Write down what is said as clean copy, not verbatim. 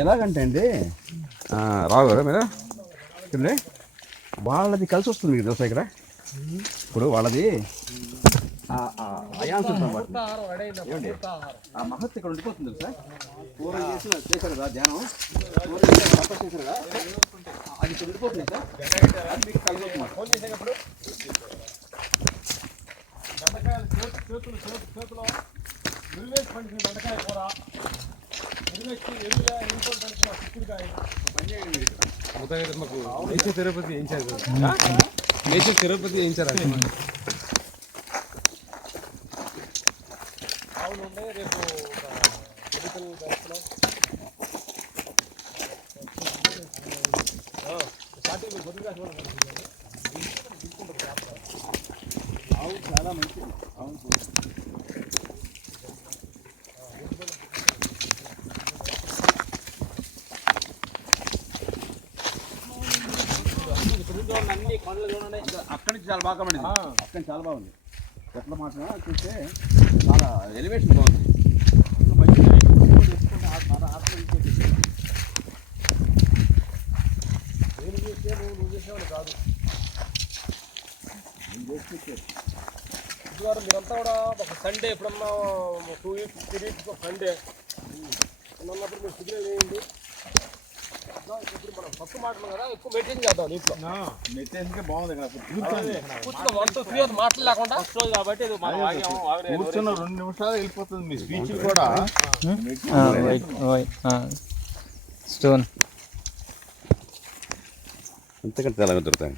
ఎలాగంటే అండి రావు గారు మీరు చూడండి, వాళ్ళది కలిసి వస్తుంది మీకు తెలుసా ఇక్కడ. ఇప్పుడు వాళ్ళది అయాన్స్ ఏమండి ఆ మహత్తి ఇక్కడ ఉండిపోతుంది తెలుసా. పూర్వం చేశారు కదా ధ్యానం, తపస్సు చేశారు కదా, అది ఇక్కడ ఉండిపోతుంది సార్. అది మీకు కలిసి వస్తుంది. చేతిలో నిల్వేసి పండిన బెండకాయ కూర, నిల్వేసి ఎరువుగా ఇంకోటి చిక్కుడుకాయ మాకు తిరుపతి వేయించారు. తిరుపతి వేయించారు. అవును రేపు మెడికల్ బ్యాచ్లో స్టార్టింగ్ మీరు కొద్దిగా ఆవు చాలా మంచిది. అవును అన్ని కొండలు చూడండి. అక్కడి నుంచి చాలా బాగా పడింది. అక్కడి నుంచి చాలా బాగుంది. ఎట్లా మాట్లాడినా చూస్తే చాలా ఎలివేషన్ బాగుంది. నువ్వు చేసేవాళ్ళు కాదు. ఇదివారు మీరంతా కూడా ఒక సండే ఎప్పుడన్నా 2 weeks 3 weeks ఒక సండే ఉన్నప్పుడు మీరు సిగ్నల్ వేయండి. ఇప్పుడు మనం తప్పు మాటలు కదా, ఎక్కువ మెయింటైన్ చేద్దాం నీటిలో. మెయింటైన్కే బాగుంది కదా, కూర్చున్న 1 to 3 మాటలు లేకుండా కాబట్టి కూర్చున్న 2 నిమిషాలు వెళ్ళిపోతుంది మీ స్పీచ్ కూడా. స్టోన్ అంతకంటే తెలంగాణ దొరుకుతాయి.